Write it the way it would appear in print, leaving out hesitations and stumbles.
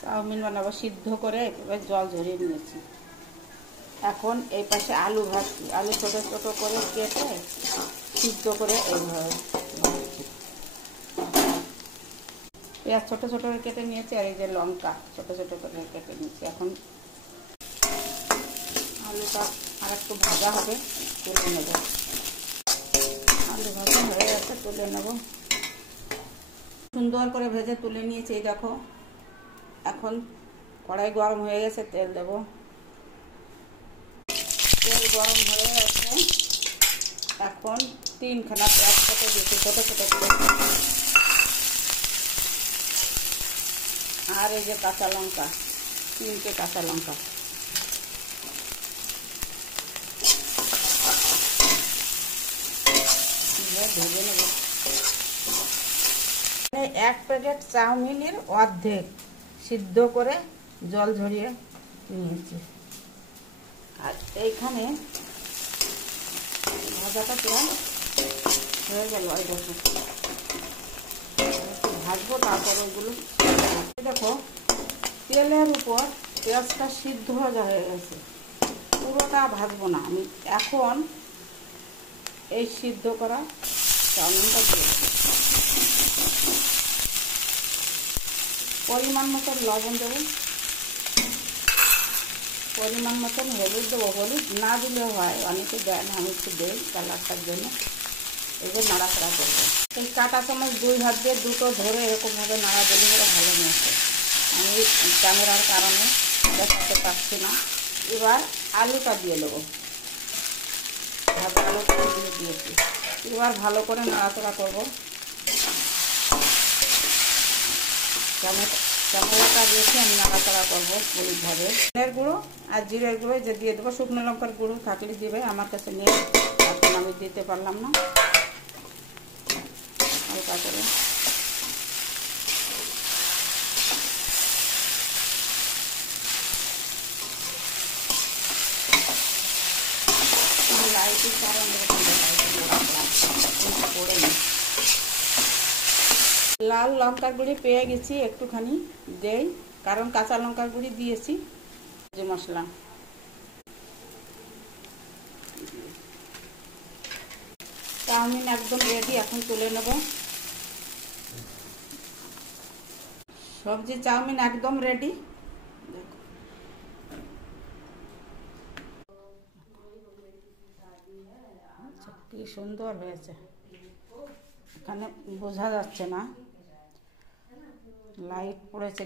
Chowmein বানাবো সিদ্ধ করে এবার জল ঝরিয়ে নিয়েছি। এখন এই পাশে আলু ভাজছি। আলু ছোট ছোট করে কেটে সিদ্ধ করে এইভাবে ভাজছি। পেঁয়াজ ছোট ছোট করে কেটে নিয়েছি, আর এই যে লঙ্কা ছোট ছোট করে কেটে নিয়েছি। এখন আলুটা আর একটু ভাজা হবে, তুলে নেব। আলু ভাজা হয়ে গেছে, তুলে নেব। সুন্দর করে ভেজে তুলে নিয়েছি। এই দেখো, এখন কড়াই গরম হয়ে গেছে, তেল দেব। তেল গরম হয়ে গেছে, এখন 3খানা পেঁয়াজ কেটে দিয়েছি ছোট ছোট করে, আর এই যে কাঁচা লঙ্কা, 3টে কাঁচা লঙ্কা। ভেজে নেব। 1 প্যাকেট চাউমিনের অর্ধেক সিদ্ধ করে জল ঝরিয়ে নিয়েছি। আর এইখানে ভাজাটা প্রায় হয়ে গেল। এই দেখো, ভাজবো, তারপর ওইগুলো দেখো তেলের উপর পেঁয়াজটা সিদ্ধ ভাজা হয়ে গেছে। পুরোটা ভাজবো না আমি। এখন এই সিদ্ধ করা চাউমিনটা দিয়ে পরিমাণ মতন লবণ দেবো, পরিমাণ মতন হলুদ দেবো। হলুদ না দিলেও হয়, অনেকে দেয় না, আমি একটু দেই কালারটার জন্য। এগুলো নাড়াচাড়া করবো। এই কাঁটা চামচ 2 হাত দিয়ে দুটো ধরে এরকমভাবে নাড়া দিলে হলে ভালো মেশে। আমি ক্যামেরার কারণে দেখাতে পারছি না। এবার আলুটা দিয়ে দেবো। ভাজা আলুটা দিয়ে দিয়েছি। এবার ভালো করে নাড়াচাড়া করবো। টমেটোটা দিয়েছি, আমি নাড়াচাড়া করবো হলুদভাবে। ধনের গুঁড়ো আর জিরের গুঁড়ো যে দিয়ে দেবো। শুকনো লঙ্কার গুঁড়ো থাকলে দিবে, আমার কাছে নেই, এখন আমি দিতে পারলাম না। হালকা করে লাইটের কারণে পড়ে নি। লাল লঙ্কার গুঁড়ি পেয়ে গেছি, একটুখানি দেই, কারণ কাঁচা লঙ্কার গুঁড়ি দিয়েছি। যে মশলা চাউমিন একদম রেডি, এখন তুলে নেব। সবজি চাউমিন একদম রেডি। কি সুন্দর হয়েছে, এখানে বোঝা যাচ্ছে না, লাইট পড়েছে।